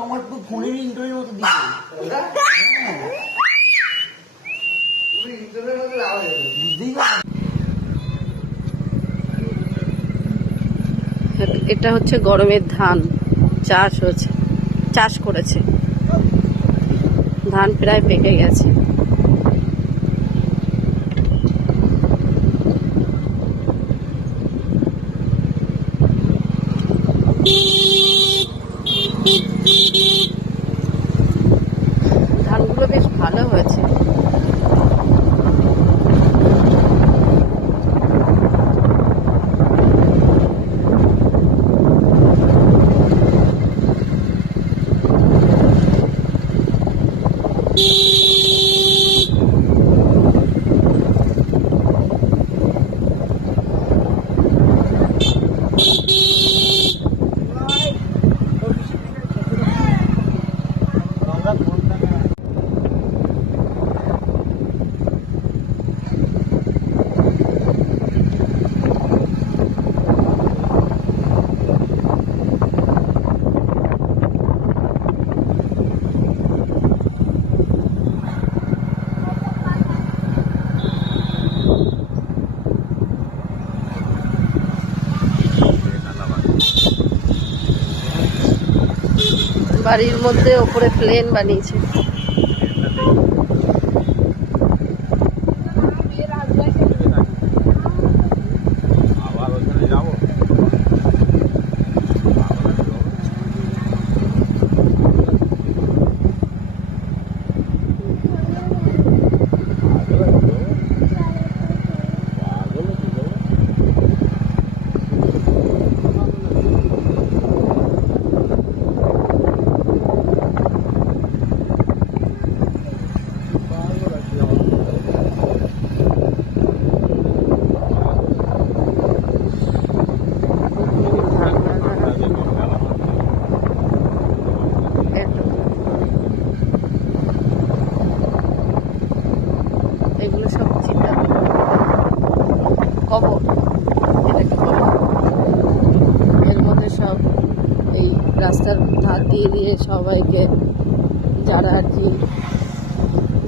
আমার তো ফোনের ইন্টারনেট মতো দিচ্ছে। এটা হচ্ছে গরমের ধান চাষ হচ্ছে, চাষ করেছে, ধান প্রায় পেকে গেছে। ধানগুলো বেশ ভালো হয়েছে। বাড়ির মধ্যে ওপরে প্লেন বানিয়েছে। এগুলো সব চিন্তা কবর, এটাকে কবর। এর মধ্যে সব এই রাস্তার ধার দিয়ে দিয়ে সবাইকে, যারা আর কি,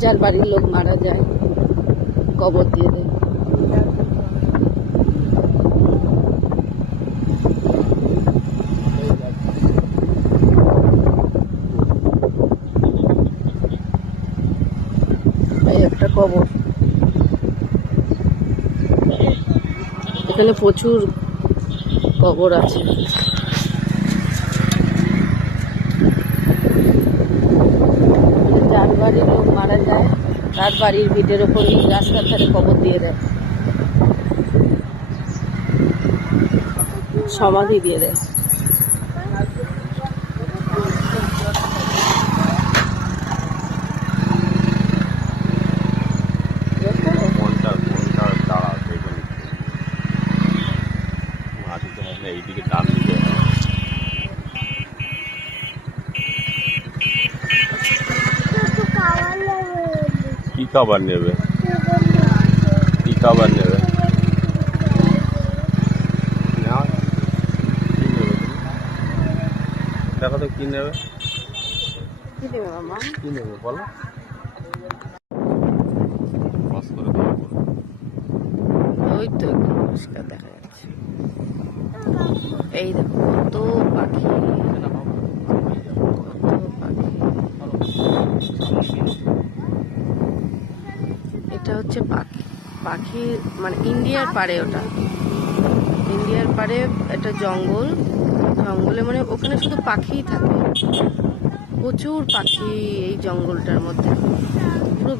যার বাড়ির লোক মারা যায়, কবর দিয়ে দেয়। এই একটা কবর। এখানে প্রচুর কবর আছে। যার বাড়ির লোক মারা যায় তার বাড়ির ভিটের ওপরই রাস্তার ধারে কবর দিয়ে দেয়, সমাধি দিয়ে দেয়। এইদিকে ডান দিকে কি খাবার নেবে, কি খাবার নেবে, দেখো তো কি নেবে, কি নেবে মামা, কি নেবে বলো। ওই তো পরিষ্কার দেখা যাচ্ছে। এই দেখো কত পাখি, কত পাখি। এটা হচ্ছে পাখি, পাখি মানে ইন্ডিয়ার পাড়ে, ওটা ইন্ডিয়ার পাড়ে। এটা জঙ্গল, জঙ্গলে মানে ওখানে শুধু পাখিই থাকে, প্রচুর পাখি এই জঙ্গলটার মধ্যে। পুরো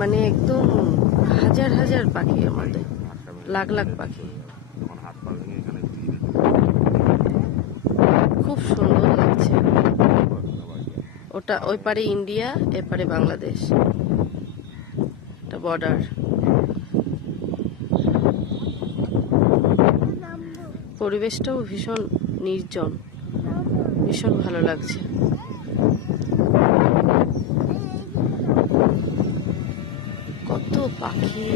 মানে একদম হাজার হাজার পাখি, এর মধ্যে লাখ লাখ পাখি। খুব সুন্দর লাগছে। ওটা ওই পারে ইন্ডিয়া, এপারে বাংলাদেশ, এটা বর্ডার। পরিবেশটাও ভীষণ নির্জন, ভীষণ ভালো লাগছে। কত পাখি।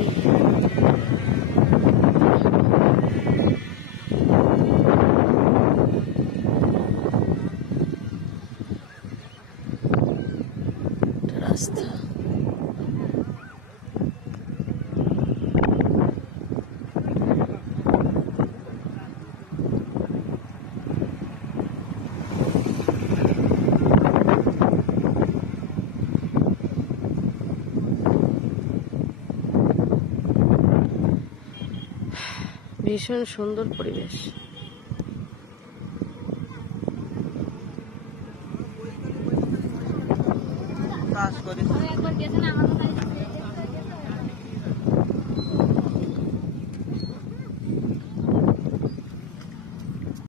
রাস্তা। ভীষণ সুন্দর পরিবেশ। কাজ করিস। একবার গেছে না আমার